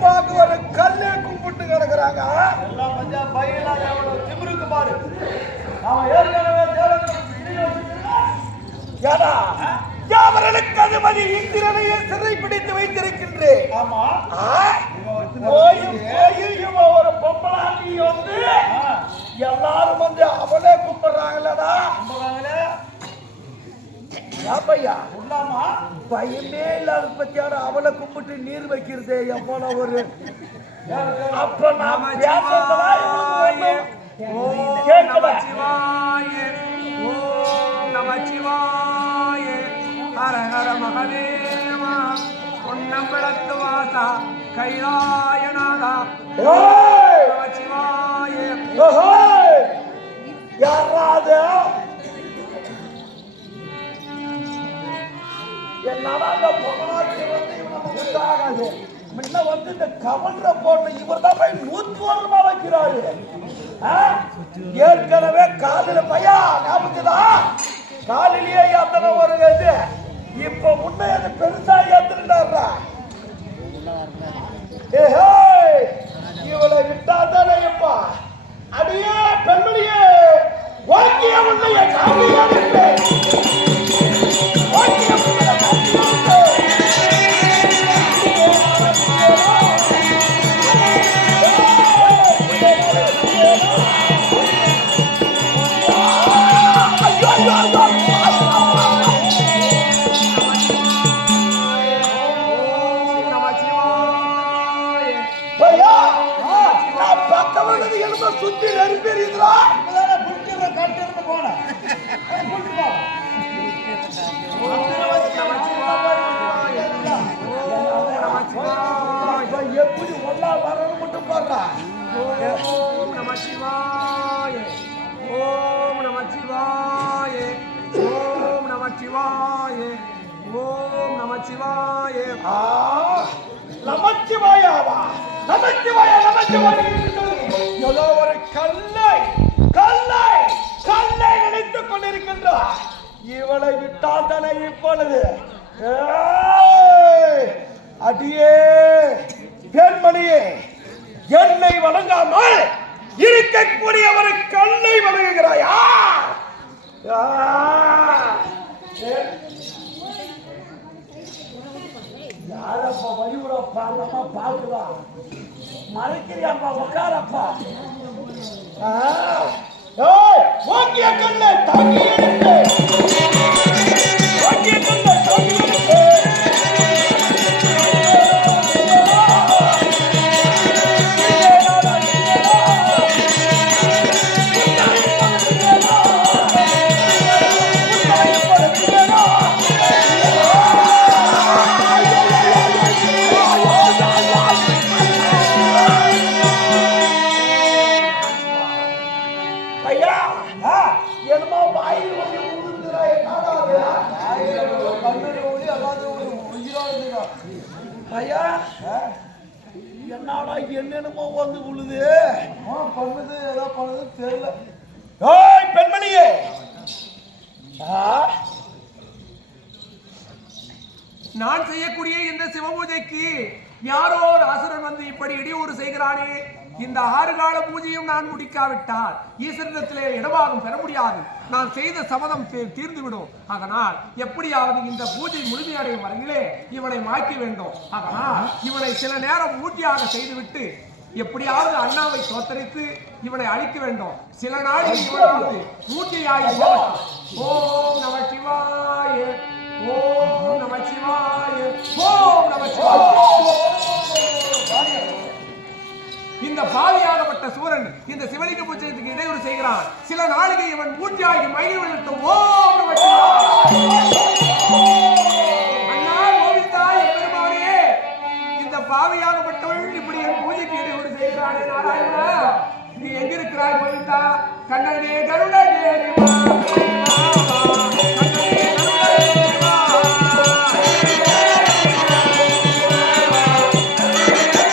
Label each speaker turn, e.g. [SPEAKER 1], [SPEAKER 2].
[SPEAKER 1] பார்க்க ஒரு கல்லே கும்பிட்டு கிடக்குறாங்க.
[SPEAKER 2] எல்லாம் பஞ்சா பையனா எவ்வளவு திமிருக்கு பாரு. அவன் ஏற்கனவே தேவனுக்கு இடி வச்சிருக்கிறான்.
[SPEAKER 1] ஏடா யாவர்களுக்கு அதிபதி இந்திரனையே சிறை பிடித்து வைத்திருக்கின்றேன்.
[SPEAKER 2] ஆமா.
[SPEAKER 1] ஆ? போய் போய் இவன் ஒரு பொம்பளாட்டி வந்து எல்லாரும் வந்து அவளே கூப்பிடுறாங்களடா ஏப்பையா?
[SPEAKER 2] உண்டாமா
[SPEAKER 1] பயமே இல்லாத பத்தியார அவளை கும்பிட்டு நீர் வைக்கிறது எவ்வளோ ஒரு? அப்ப கேட்கல.
[SPEAKER 3] நமச்சிவாய ஹர ஹர மகதேவா பொன்னம்பலத்து வாசா கைலாயநாதா! நமச்சிவாய.
[SPEAKER 1] என்னால அந்த பொங்கலாட்சி வந்து இவனுக்கு உண்டாகாது. முன்ன வந்து இந்த கவன்ற போட்டு இவர் தான் போய் நூத்தி ஒரு வைக்கிறாரு. ஆ? ஏற்கனவே காலில் பையா ஞாபகத்துதா காலிலேயே எத்தனை ஒரு இது? இப்ப முன்ன அது பெருசா ஏத்துட்டாரா ஏஹே இவளை விட்டா தானே எப்பா பக்கவனது எழுத சுத்தி
[SPEAKER 2] கட்டிருந்து அதை புடிச்சு போ.
[SPEAKER 1] அவன் எப்படி ஒன்னா வரணும் மட்டும் பாடுறா
[SPEAKER 3] ஓம் நமச்சிவாய ஓம் நமச்சிவாய ஓம் நமச்சிவாய ஓம் நமச்சிவாய
[SPEAKER 1] ஆ, நமச்சிவாயாவா நமச்சிவாயா நமச்சிவாயா கல்லை கல்லை கல்லை நினைத்துக் கொண்டிருக்கின்றார். இவளை விட்டால் தானே இப்பொழுது? அடியே பெண்மணியே என்னை வணங்காமல் இருக்கக்கூடிய ஒரு கல்லை வணங்குகிறாயா? யாரப்பா வழிபுறப்பா அந்தம்மா மறைக்கிறியாப்பா உட்காரப்பா. ஓங்கிய கண்ணை தாங்கி எடுத்து. ஐயா என்னடா என்னென்னமோ வந்து விழுது?
[SPEAKER 2] பண்ணுது ஏதோ பண்ணுது தெரியல.
[SPEAKER 1] பெண்மணியே!
[SPEAKER 3] நான் செய்யக்கூடிய இந்த சிவபூஜைக்கு யாரோ ஒரு அசுரன் வந்து இப்படி இடையூறு செய்கிறானே. இந்த ஆறு கால பூஜையும் நான் முடிக்காவிட்டால் ஈஸ்வரத்திலே இடமாகும் பெற முடியாது. நான் செய்த சபதம் தீர்ந்துவிடும். அதனால் எப்படியாவது இந்த பூஜை முழுமையடையும் வரையிலே இவனை மாய்க்க வேண்டும். அதனால் இவனை சில நேரம் ஊட்டியாக செய்துவிட்டு எப்படியாவது அண்ணாவை தோத்தரித்து இவனை அழிக்க வேண்டும். சில நாளில் இவனாவது ஊட்டியாகி ஓம் நம இந்த பாவியாகப்பட்ட சூரன் இந்த சிவலிங்க பூஜைக்கு இடையூறு செய்கிறான். சில நாளிகை இவன் மூட்டியாகி மயில் விழுத்து ஓம் அண்ணா கோவிந்தா எம்பெருமானே இந்த பாவியாகப்பட்டவள் இப்படி என் பூஜைக்கு இடையூறு செய்கிறானே நாராயணா நீ எங்கிருக்கிறாய் கோவிந்தா? கண்ணனே கருண